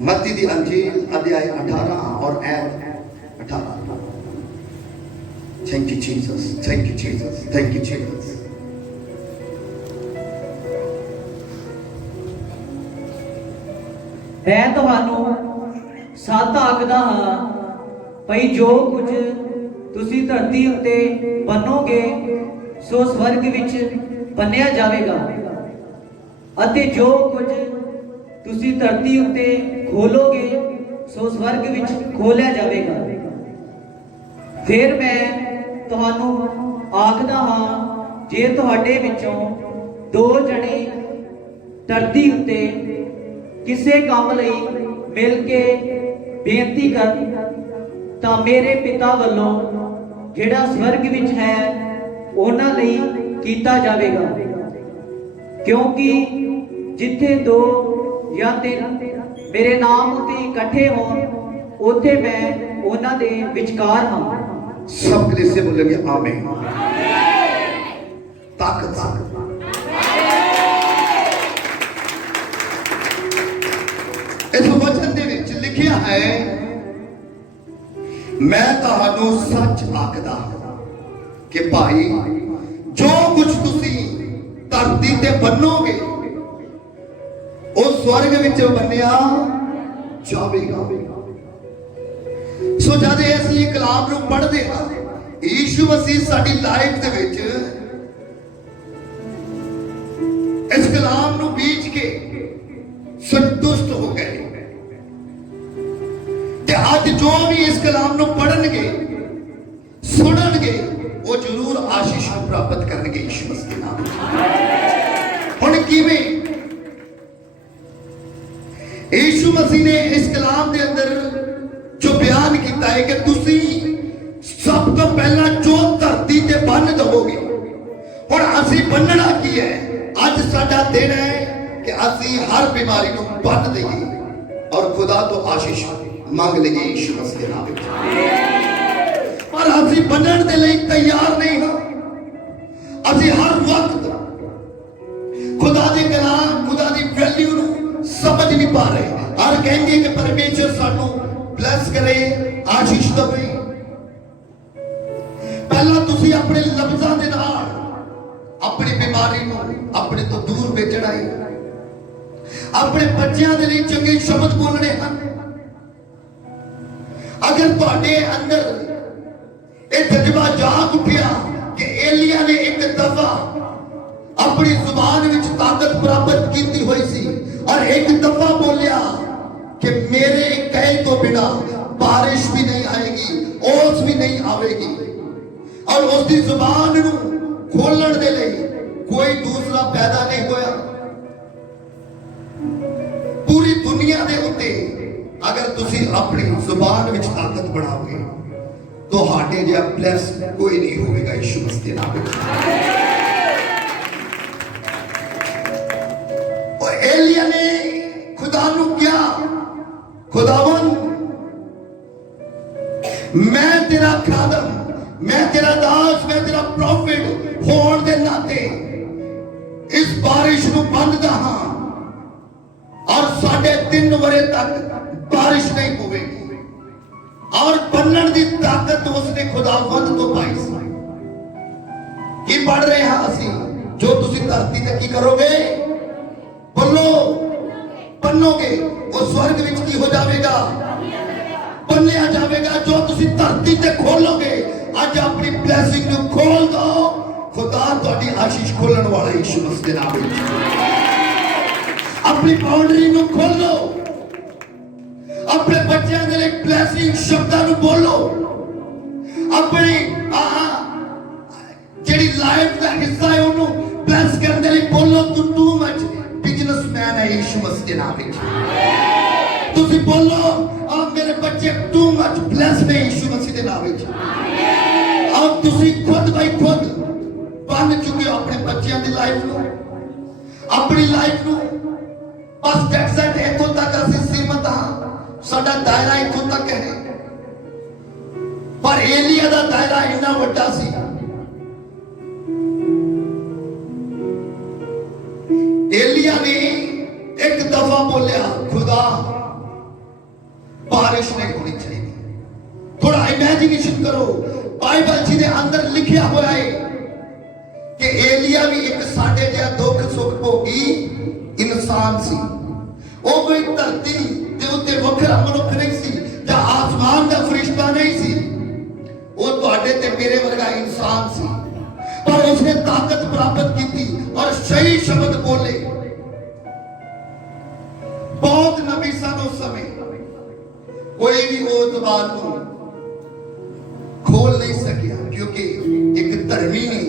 मत्ती दी अंजील अध्याय 18 और ऐत 18। Thank you Jesus, thank you Jesus, thank you Jesus. मैं ਤੁਹਾਨੂੰ ਸੱਚ ਆਖਦਾ ਹਾਂ ਭਈ ਜੋ ਕੁਝ ਤੁਸੀਂ ਧਰਤੀ ਉੱਤੇ ਬੰਨੋਗੇ ਸੋ ਸਵਰਗ ਵਿੱਚ ਬੰਨਿਆ ਜਾਵੇਗਾ ਅਤੇ ਜੋ ਕੁਝ ਤੁਸੀਂ ਧਰਤੀ ਉੱਤੇ ਖੋਲੋਗੇ ਸੋ ਸਵਰਗ ਵਿੱਚ ਖੋਲਿਆ ਜਾਵੇਗਾ। ਫਿਰ ਮੈਂ ਤੁਹਾਨੂੰ ਆਖਦਾ ਹਾਂ ਜੇ ਤੁਹਾਡੇ ਵਿੱਚੋਂ ਦੋ ਜਣੇ ਧਰਤੀ ਉੱਤੇ ਕਿਸੇ ਕੰਮ ਲਈ ਮਿਲ ਕੇ ਬੇਨਤੀ ਕਰਨ ਤਾਂ ਮੇਰੇ ਪਿਤਾ ਵੱਲੋਂ ਜਿਹੜਾ ਸਵਰਗ ਵਿੱਚ ਹੈ ਉਹਨਾਂ ਲਈ ਕੀਤਾ ਜਾਵੇਗਾ। ਕਿਉਂਕਿ ਜਿੱਥੇ ਦੋ ਜਾਂ ਤਿੰਨ ਮੇਰੇ ਨਾਮ ਉੱਤੇ ਇਕੱਠੇ ਹੋਣ ਉੱਥੇ मैं ਉਹਨਾਂ ਦੇ ਵਿਚਕਾਰ ਹਾਂ। सब कलीसिया से बोलेंगे आमीन। ताकत इस वचन दे विच लिखिया है मैं तुहानू सच आखदा कि भाई जो कुछ तुसी धरती ते बन्नोगे वो स्वर्ग विच बन्निया जावेगा। सो जद असीं कलाम नूं पढ़दे हां यीशु मसीह साडी लाइफ दे विच इस कलाम नूं बीज के संतुष्ट हो गए ते अज जो भी इस कलाम नूं पढ़नगे सुननगे वो जरूर आशीष को प्राप्त करनगे यीशु मसीह दे नाम। हुण किवें यीशु मसीह ने इस कलाम दे अंदर जो बयान किया है कि तुसी सब तो पहला जो धरती ते बन दोगे और असी बनना की है अज साडा दिन है कि असी हर बीमारी को बन देंगे और खुदा तो आशीष मांग लेंगे यीशु मसीह के नाम में। पर असी बनने के लिए तैयार नहीं हो। असी हर वक्त खुदा दी कलाम खुदा दी वैल्यू समझ नहीं पा रहे। हर कहेंगे कि परमेश्वर सानू ब्लेस करे आशीष दे। पहला तुसी अपने लफ्ज़ां दे नाल अपनी बीमारी नूं अपने तो दूर भेजना है। अपने बच्चों के लिए चंगे शब्द बोलने हैं। अगर तुहाडे अंदर एक जज्बा जाग उठिया कि एलिया ने एक दफा अपनी जुबान विच ताकत प्राप्त की हुई सी और एक दफा बोलिया कि मेरे कहे तो बिना बारिश भी नहीं आएगी ओस भी नहीं आवेगी और उसकी जुबान नूं खोलण दे लई कोई दूसरा पैदा नहीं होया। पूरी दुनिया दे उत्ते अगर तुसी अपनी जुबान विच ताकत बनाओगे तो हाडे जिहा ब्लेस कोई नहीं होगा यीशु मसीह दे नाम विच। और एलिया ने खुदा नूं क्या खुदावन मैं तेरा खादम मैं तेरा दास मैं तेरा प्रॉफिट होने के नाते इस बारिश नूं बंददा हां और 3.5 वरे तक बारिश नहीं होगी और बनने की ताकत उसने खुदावंद तो पाई सी। की पढ़ रहे हैं असी जो तुसी धरती ते की करोगे बोलो बनोगे वो स्वर्ग विच की हो जाएगा बनया जाएगा। जो तुसी धरती ते खोलोगे आज अपनी ब्लेसिंग नूं खोल दो खुदा तुहाडी आशीष खोलण वाला यीशु मसीह दे नाम विच। अपनी बाउंड्री नूं खोलो अपने बच्चों के लिए ब्लेसिंग शब्दां नूं बोलो अपनी जेड़ी लाइफ का हिस्सा है उन्हों ब्लेस करने लिए बोलो तू टू मच बिजनेसमैन है यीशु मसीह के नाम में। तुसी बोलो अब मेरे बच्चे टू मच ब्लेस है यीशु मसीह के नाम में। अब तुसी खुद बाई खुद बन चुके हो अपने बच्चों की लाइफ को अपनी लाइफ को बस दैट्स इट इथों तक असीं सीमित हां साडा दायरा इथों तक है। पर एलिया दा दायरा इन्ना वड्डा सी। एलिया ने एक दफा बोलिया खुदा बारिश नहीं होनी चाहिए। थोड़ा इमेजिनेशन करो, बाइबल जी दे अंदर लिखिया हुआ है कि एलिया भी एक साडे जिहा दुख सुख भोगी इंसान सी। वो कोई धरती दे उत्ते वखरा मनुख नहीं सी, जां आसमान दा फरिश्ता नहीं सी, वो तुहाडे ते मेरे वर्गा इंसान सी। पर उसने ताकत प्राप्त की और सही शब्द बोले। बहुत नबी सन उस समय, कोई भी वो जुबान को खोल नहीं सकिया, क्योंकि एक धर्मी ने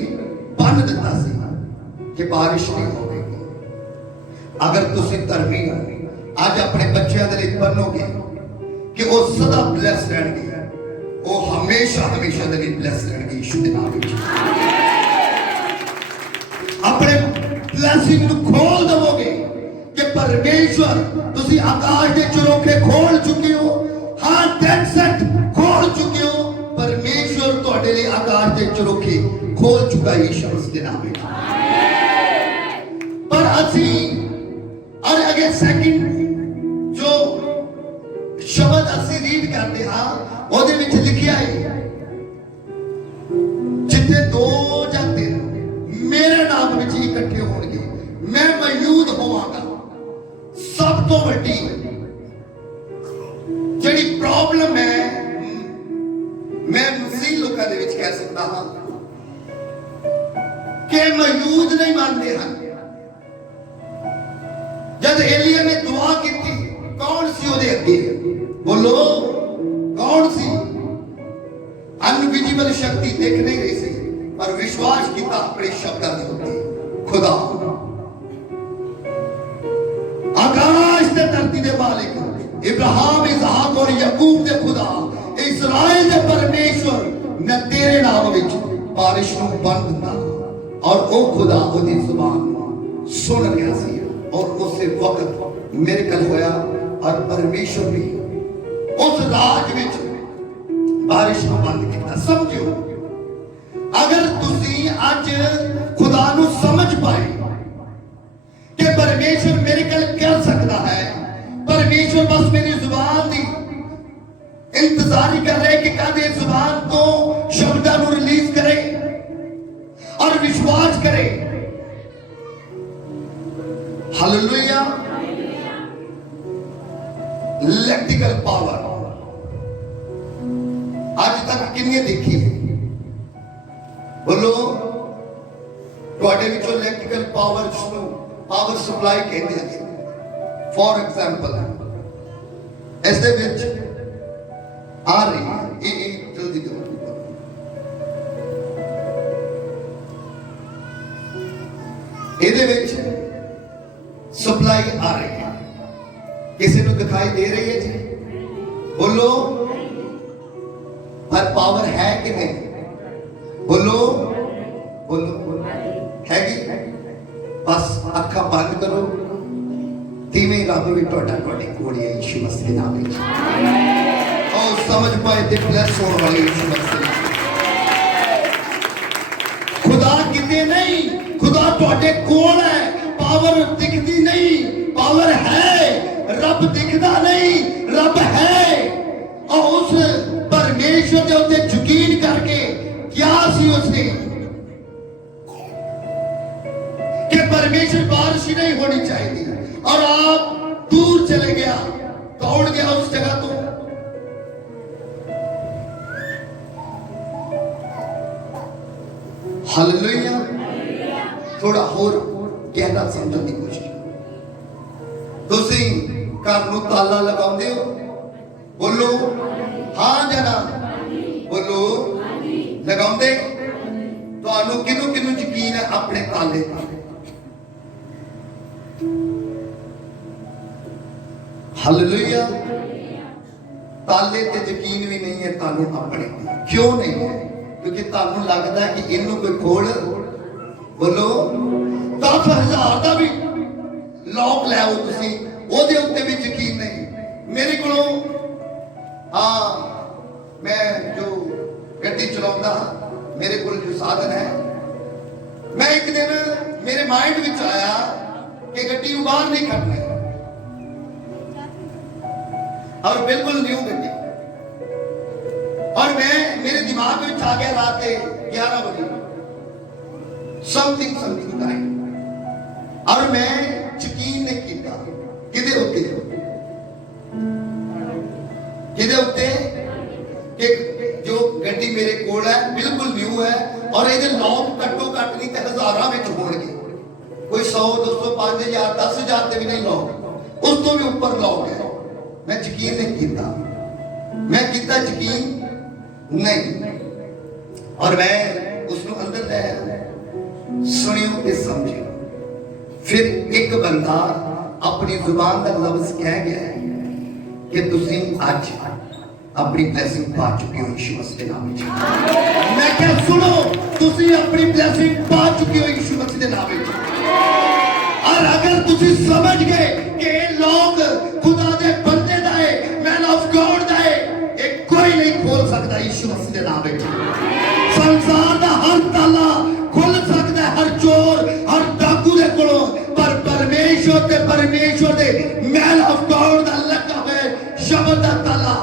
बन दिता सी कि बारिश नहीं होगी। अगर तुसी धर्मी हो, आज अपने बच्चों के लिए बनोगे कि वो सदा ब्लेस रहणगे, वो हमेशा हमेशा के लिए ब्लेस रहणगे यीशु के नाम में। अपने ब्लेसिंग को खोल दोगे कि परमेश्वर, तुसी आकाश के चरोखे खोल चुके हो। हाँ, डेड सेट खोल चुके हो। परमेश्वर तुहाडे लिए आकाश के चरोखे खोल चुका है यीशु मसीह के नाम में। पर असी और अगे सेकंड जो शब्द असी रीड करते हाँ, ਉਹਦੇ ਵਿੱਚ ਲਿਖਿਆ ਹੈ ਜਿੱਥੇ 2 ਜਾਂ 3 ਮੇਰੇ ਨਾਮ ਵਿੱਚ ਇਕੱਠੇ ਹੋਣਗੇ, ਮੈਂ ਮੌਜੂਦ ਹੋਵਾਂਗਾ। ਸਭ ਤੋਂ ਵੱਡੀ ਜਿਹੜੀ ਪ੍ਰੋਬਲਮ ਹੈ, ਮੈਂ ਮਸੀਹ ਲੋਕਾਂ ਦੇ ਵਿੱਚ ਕਹਿ ਸਕਦਾ ਹਾਂ ਕਿ ਮੌਜੂਦ ਨਹੀਂ ਮੰਨਦੇ ਹਨ। जब एलिया ने दुआ की थी, कौन सी ਉਹਦੇ ਅੱਗੇ? बोलो कौन सी? अनविजिबल शक्ति देख नहीं रही सी, पर विश्वास किया अपने शब्दां ਦੇ ਉੱਤੇ। खुदा आकाश ਤੇ ਧਰਤੀ ਦੇ ਮਾਲਿਕ, इब्राहिम इसहाक और याकूब ਦੇ खुदा, इस्राएल ਦੇ परमेश्वर, मैं तेरे नाम ਵਿੱਚ बारिश ਨੂੰ ਬੰਦ ਦਿੰਦਾ। और ਉਹ खुदा ਉਹਦੀ ਜ਼ੁਬਾਨ ਸੁਣ ਰਿਹਾ ਸੀ और उस वक्त मेरे कल होया। और परमेश्वर भी उस राज विच बारिश को बंद किया। समझो, अगर तुसी आज खुदा नू समझ पाए कि परमेश्वर मेरे कल कर सकता है, परमेश्वर बस मेरी जुबान दी इंतजार ही कर रहे कि कद इस जुबान तो शब्दां नू रिलीज करे और विश्वास करे। हालेलुया। इलेक्ट्रिकल पावर आज तक किन्ने देखी है? बोलो, ਤੁਹਾਡੇ ਵਿੱਚੋਂ इलेक्ट्रिकल पावर ਨੂੰ पावर सप्लाई ਕਹਿੰਦੇ ਹਨ। फॉर एग्जांपल ਇਸ ਦੇ ਵਿੱਚ ਆ ਰਹੀ ਹੈ, ਇਹ ਜਲਦੀ ਕਰੋ। ਇਹਦੇ ਵਿੱਚ सप्लाई आ रही है, किसी को दिखाई दे रही है जी? बोलो, पर पावर है कि नहीं? बोलो बोलो, हैगी? बस अखा बंद करो, तीवें रब भी टोटा टोटी कोड़ी है यीशु मसीह के नाम में। और समझ पाए ते ब्लेस होने वाले यीशु मसीह। खुदा किते नहीं, खुदा टोटे कोल है। पावर दिखती नहीं, पावर है। रब दिखता नहीं, रब है। और उस परमेश्वर के उत्ते यकीन करके क्या सी उसने कि परमेश्वर बारिश ही नहीं होनी चाहिए, और आप दूर चले गया, दौड़ गया उस जगह तो। हालेलुया। थोड़ा और गहरा समझने की कोशिश करो। तुसी घर नूं ताला लगाउंदे हो? बोलो हाँ या ना? बोलो लगाउंदे? तुहानूं किनू किनू यकीन है अपने ताले ते? हालेलुया। ताले ते यकीन भी नहीं है तुहानूं अपने ते। क्यों नहीं है? क्योंकि तुहानूं लगदा है कि इनू कोई खोल, बोलो 10,000 का भी लॉक लै आओ तुसी, ओदे उत्ते भी यकीन नहीं। मेरे को हाँ, मैं जो गड्डी चलाउंदा, मेरे को जो साधन है, मैं एक दिन मेरे माइंड विच आया कि गड्डी नूं बाहर नहीं खड़ना, और बिल्कुल न्यू गड्डी। और मैं मेरे दिमाग में आ गया रात 11 बजे समथिंग टाइम, और मैं यकीन नहीं किया किदे उत्ते कि जो गड्डी मेरे कोल है बिल्कुल न्यू है, और ये लॉक घट्टो घट नहीं तो हजारां में होणगे, कोई 100 200 5000 10,000 ते भी नहीं लॉक, उस तो भी ऊपर लॉक है। मैं यकीन नहीं किया, मैं किया यकीन नहीं, और मैं उसको अंदर ले सुनियो ते समझियो। फिर एक बंदा अपनी जुबान का लफ्ज कह गया कि तुसी आज अपनी ब्लेसिंग पा चुके हो यीशु मसीह के नाम में। मैं क्या सुनो, तुसी अपनी ब्लेसिंग पा चुके हो यीशु मसीह के नाम में। और अगर तुसी समझ गए कि लोग खुदा दे बंदे दा है, मैन ऑफ गॉड दा है, एक कोई नहीं खोल सकता यीशु मसीह के नाम में। संसार दा हर ताला खुल सकता है, हर चोर हर डाकू दे कोलों, पर परमेश्वर दे मैन ऑफ गॉड दा लगा है शब्द दा ताला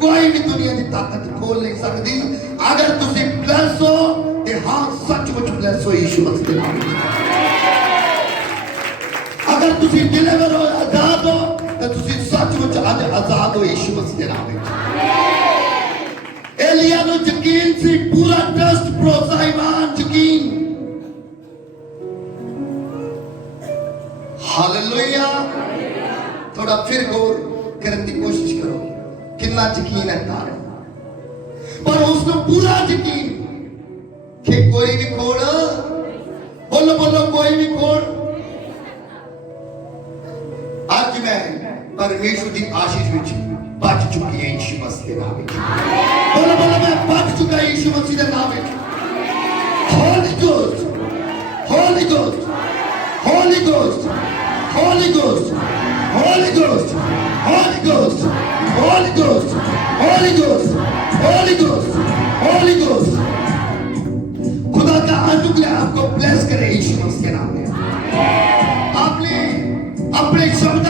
कोई भी दुनिया की ताकत खोल नहीं सकती। अगर तुसी ब्लेस हो ते हां सचमुच ब्लेस हो यीशु मसीह के नाम में। अगर तुसी डिलीवर हो आजाद हो तो तुसी सचमुच आज आजाद हो यीशु मसीह के नाम में। एलिया नु यकीन सी, पूरा ट्रस्ट, भरोसा, ईमान, यकीन। हालेलुया। थोड़ा फिर गौर करने की कोशिश करो कितना यकीन है तारे, पर उसको पूरा यकीन कि कोई भी खोड़, बोलो बोलो कोई भी खोड़। आज मैं परमेश्वर की आशीष विच बच चुकी है यीशु मसीह के नाम में। बोलो बोलो मैं बच चुका यीशु मसीह के नाम में। Holi ghost, Holi ghost, Holi ghost, Holi ghost, Holi ghost, Holi ghost, Holi ghost, Holi ghost, Holi ghost, Holi ghost. खुदा का अनुग्रह आपको ब्लेस करे यीशु मसीह के नाम में। आपने अपने शब्द